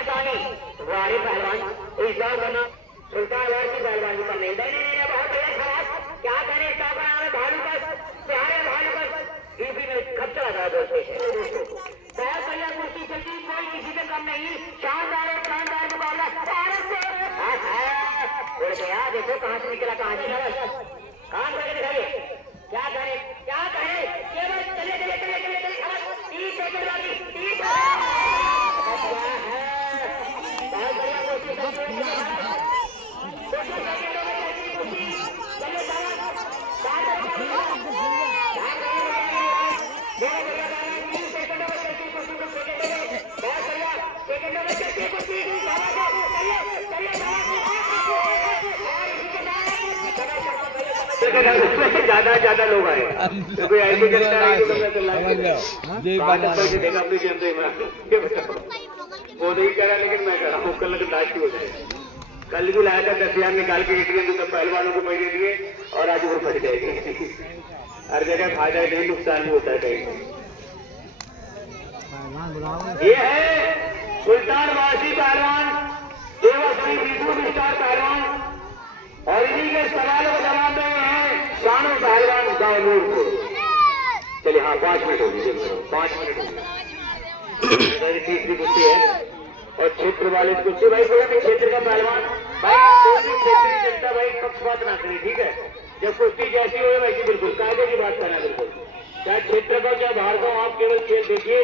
मुल्तानी वाले पहलवान इस बार बना सुल्तान वासी पहलवान जी का नहीं नहीं बहुत बढ़िया खराब क्या करें क्या बनाना भालू का प्यारे भालू का यूपी में खप चला था दोस्तों बहुत बढ़िया कुश्ती चलती कोई किसी से कम नहीं शानदार मुकाबला भारत से उड़ गया देखो कहां से निकला कहां से कहां करके दिखाइए क्या करे केवल चले 30 सेकंड बाकी 30 बहुत बढ़िया कोशिश ज्यादा लोग आए कोई ऐसे वो नहीं कह रहा लेकिन मैं कह रहा हूँ कल लास्ट हो जाए कल भी लाया था 10,000 निकाल के ATM तो पहलवानों को पैसे दिए और आज वो फट जाएगी हर जगह फायदा नहीं नुकसान भी होता है कहीं ये है सुल्तान वासी पहलवान देवाश्री विष्णु विस्तार पहलवान और इन्हीं के सवालों का जवाब दे रहे हैं शानो पहलवान गांव नूरपुर। चलिए हाँ 5 मिनट होगी 5 मिनट होगी तीसरी कुश्ती है और क्षेत्र वाले कुश्ती भाई कोई भी क्षेत्र का पहलवान भाई कोई भी क्षेत्र नहीं चलता भाई पक्षपात ना करें ठीक है जब कुश्ती जैसी हो वैसी बिल्कुल कायदे की बात करना बिल्कुल चाहे क्षेत्र का चाहे बाहर का आप केवल खेल देखिए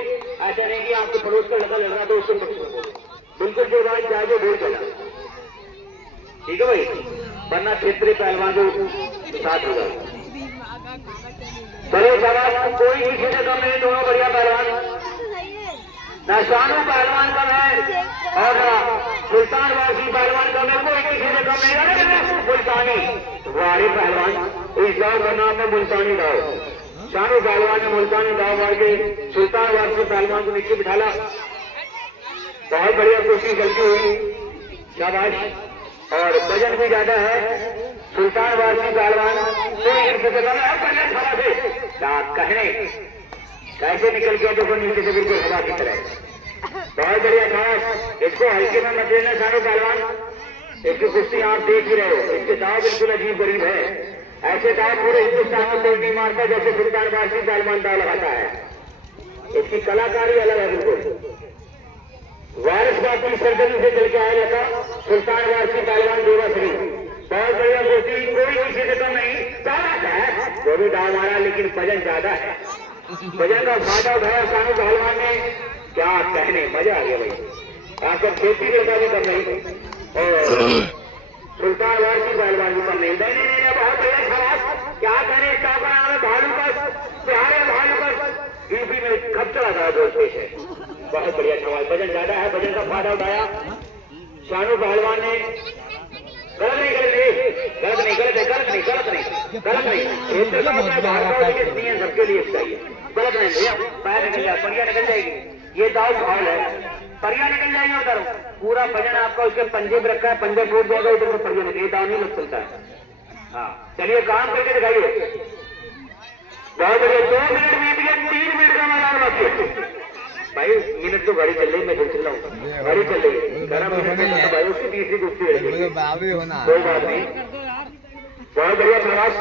ऐसा नहीं कि आपके पड़ोस का लड़का लड़ रहा तो उसको बिल्कुल जो बात चाहे जो बोल चला ठीक है भाई वरना क्षेत्रीय पहलवान को साथ होगा। चलो सवाल कोई किसी से कम नहीं दोनों बढ़िया पहलवान न शानू पहलवान कम है और सुल्तान वासी पहलवान कम है कोई किसी से कम नहीं मुल्तानी वाले पहलवान इस दाव का नाम है मुल्तानी दाव शानू पहलवान ने मुल्तानी दाव मार के सुल्तान वासी पहलवान को नीचे बिठाला बहुत बढ़िया कोशिश चलती हुई शाबाश और वजन भी ज्यादा है सुल्तान वासी पहलवान क्या कहने कैसे निकल गया देखो नीचे से बिल्कुल हवा की तरह बहुत बढ़िया खास इसको हल्के में मत लेना शानू पहलवान इसकी कुश्ती आप देख ही रहे हो इसके दाव बिल्कुल अजीब गरीब है ऐसे दाव पूरे हिंदुस्तान में कोई नहीं मारता जैसे सुल्तान वासी पहलवान दाव लगाता है इसकी कलाकारी अलग है बिल्कुल वारिस बापू सर्जरी से चल के आया था सुल्तान वासी पहलवान देवाश्री बहुत बढ़िया कुश्ती कोई किसी से कम नहीं ज्यादा है वो भी दाव मारा लेकिन वजन ज्यादा है वजन का फायदा उठाया शानू पहलवान ने क्या कहने मजा आ गया भाई आपका खेती लड़का भी कम नहीं और सुल्तान वासी पहलवान भी कम नहीं बहुत बढ़िया खराब क्या कहने क्या नाम है भालू का प्यारे भालू का यूपी में खप चला था दोस्तों से बहुत बढ़िया सवाल वजन ज्यादा है वजन का फायदा उठाया शानू पहलवान ने गलत नहीं सबके लिए चाहिए गलत नहीं भैया पैर निकल जाए परिया निकल जाएगी ये दाव फाउल है परिया निकल जाएगी उधर पूरा वजन आपका उसके पंजे में रखा है पंजे टूट जाएगा उधर से परिया निकल दाव नहीं लग सकता है हाँ चलिए काम करके दिखाइए बहुत बढ़िया 2 मिनट बीत गया 3 मिनट का मैदान बाकी है भाई मिनट तो गाड़ी चल रही मैं चल रहा हूँ गाड़ी चल रही 11 मिनट तो भाई उसकी तीसरी कुश्ती है कोई बात नहीं बहुत बढ़िया प्रयास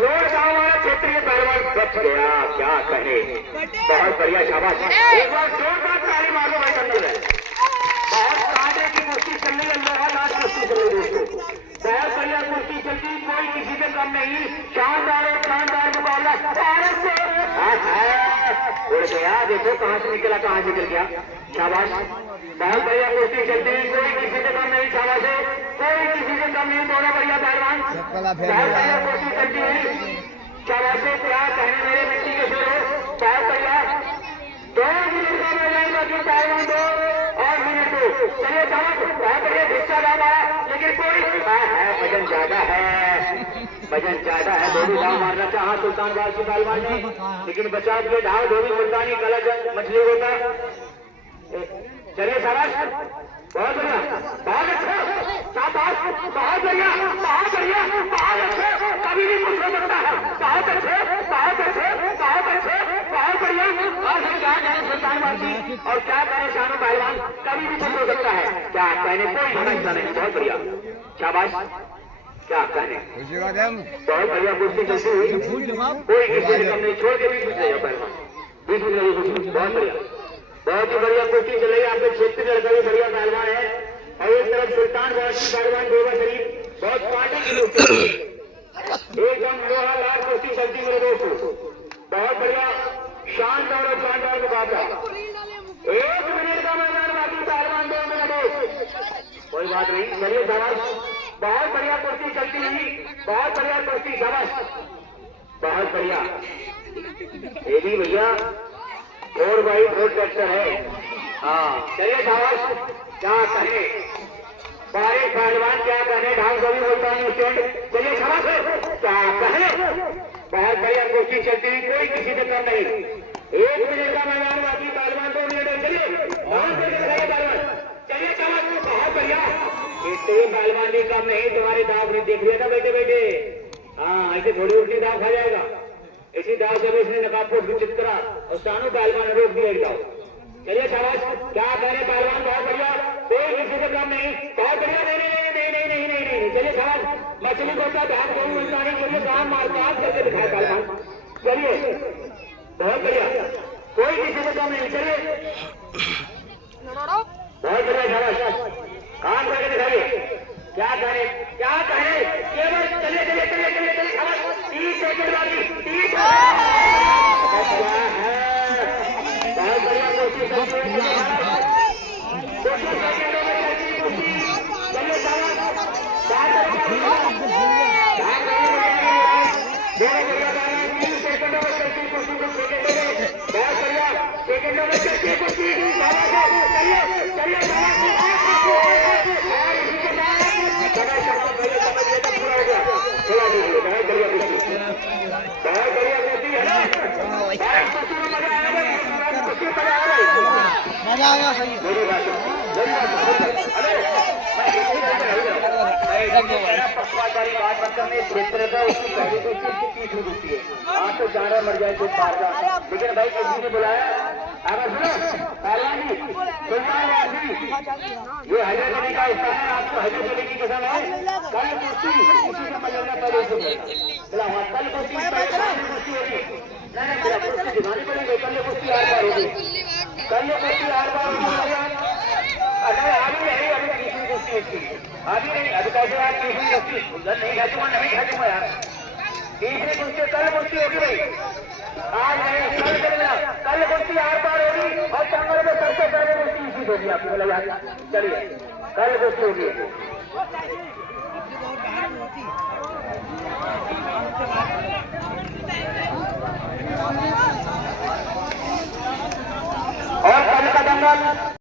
लोड गाँव वाला क्षेत्रीय पहलवान बच गया क्या कहे बहुत बढ़िया शाबाश एक बार जोरदार ताली मारो भाई बंदर है बहुत कांटे की कुश्ती चल रही है लगातार कुश्ती चल रही है दोस्तों बहुत बढ़िया कुश्ती चलती कोई किसी से कम नहीं शानदार मुकाबला भारत से उड़ गया देखो कहां से निकला कहां निकल गया शाबाश बहुत बढ़िया कुश्ती चलती है कोई किसी से कम नहीं शाबाश है कोई किसी से कम नहीं दोनों बढ़िया पहलवान बहुत बढ़िया कुश्ती चलती है शाबाश है क्या कहने मेरे मिट्टी के शेर हो बहुत बढ़िया 2 मिनट का मैदान बाकी पहलवान 2 और मिनट 2 चलिए शाबाश बहुत बढ़िया भिक्षा दाव आया लेकिन कोई है वजन ज्यादा है धोबी दाव मारना चाहा सुल्तान वासी पहलवान ने लेकिन बचा दिए ढाल धोबी मुल्तानी काला मछली होता चलिए शाबाश बहुत बढ़िया बहुत अच्छा बहुत बढ़िया कभी भी कुछ हो सकता है बहुत अच्छे बहुत बढ़िया शानबाजी और क्या करें शानू पहलवान, कभी भी कुछ हो सकता है। क्या कहने, कोई होना हिस्सा नहीं। बहुत बढ़िया, शाबाश, क्या कहने, बहुत बढ़िया कुश्ती चलती हुई, कोई किसी ने कम नहीं, छोड़ के बीच में चले जाओ पहलवान, बीच में चलिए कुश्ती। बहुत बढ़िया, बहुत ही बढ़िया कुश्ती चल रही है। आपके क्षेत्र में लड़का भी बढ़िया पहलवान है और एक तरफ सुल्तान वासी पहलवान देवा शरीफ, बहुत पार्टी की कुश्ती, एकदम लोहा लाल कुश्ती चलती मेरे दोस्तों। बहुत बढ़िया शानदार और शानदार मुकाबला। 1 मिनट का मैदान बाकी, पहलवान 2 मिनट। कोई बात नहीं, चलिए शाबाश, बहुत बढ़िया कुश्ती चलती हुई, बहुत बढ़िया कुश्ती, शाबाश, बहुत बढ़िया। ये भी भैया 4x4 ट्रैक्टर है। हाँ चलिए शाबाश, क्या कहे बारे पहलवान, क्या कहने, ढाल कभी बोलता हूँ स्टैंड। चलिए शाबाश, क्या कहे, बहुत बढ़िया कुश्ती चलती हुई, कोई किसी से कम नहीं। 1 मिनट का मैदान बाकी, पहलवान 2 मिनट। चलिए पहलवान, चलिए शाबाश, बहुत बढ़िया। इतने पहलवान भी कम नहीं, तुम्हारी दाव ने देख लिया था बेटे बेटे। हाँ ऐसे थोड़ी उल्टी दाव खा जाएगा। इसी दाव जब इसने नकाबपोश घोषित करा और शानू पहलवान ने रोक दिया एकदम। चलिए शाबाश, क्या कह रहे पहलवान, बहुत बढ़िया, कोई किसी से कम नहीं, बहुत बढ़िया। नहीं नहीं नहीं नहीं नहीं नहीं नहीं, चलिए शाबाश, मछली बोलता ध्यान कोई मिलता नहीं, चलिए काम मारता करके दिखाए पहलवान। चलिए बहुत बढ़िया, कोई किसी से कम नहीं। चलिए बहुत बढ़िया, शाबाश, काम करके दिखाइए। क्या कहे, क्या कहे, केवल चलिए चलिए चलिए चलिए चलिए शाबाश, 30 सेकंड बाकी, 30 बहुत बढ़िया कोशिश, कुछ सेकंडों में चलती कुश्ती। चलिए शाबाश, 3 सेकंडों में चलती कुश्ती, कुछ सेकंडों में, बहुत बढ़िया सेकंडों में चलती कुश्ती। चलिए चलिए शाबाश, और इसी के साथ समय समझ लेना पूरा हो गया। चला दीजिए, बहुत बढ़िया कुश्ती, बहुत बढ़िया कुश्ती है ना, कुश्ती में मजा आएगा, कुश्ती में मजा आएगा, सही मेरी बात। पक्षपातवादी बात मत करने, क्षेत्र का उसकी पहली कुश्ती, उसकी तीसरी कुश्ती है। आप तो जा रहे मर जाए कुछ पार का, लेकिन भाई किसी ने बुलाया। अगर सुनो पहलवान जी, सुल्तान वासी, ये हजरत अली का हिस्सा है, आपको हजरत अली की कसम है, कल कुश्ती किसी से मजा पहले से चला हुआ, कल कुश्ती कुश्ती होगी, नहीं कुश्ती दिखानी पड़ेगी, कल कुश्ती आर पार होगी, कल कुश्ती आर पार होगी। अरे अभी नहीं, अभी तीसरी कुश्ती इसकी, अभी नहीं, अभी कैसे यार तीसरी कुश्ती उधर नहीं खेचूंगा, नहीं खेचूंगा यार, तीसरी कुश्ती कल कुश्ती होगी भाई, आज नहीं कल चलेगा, कल कुश्ती आर पार होगी और चंगल में सबसे पहले कुश्ती इसी होगी आपकी, बोला यार। चलिए कल कुश्ती होगी। और कल का दंगल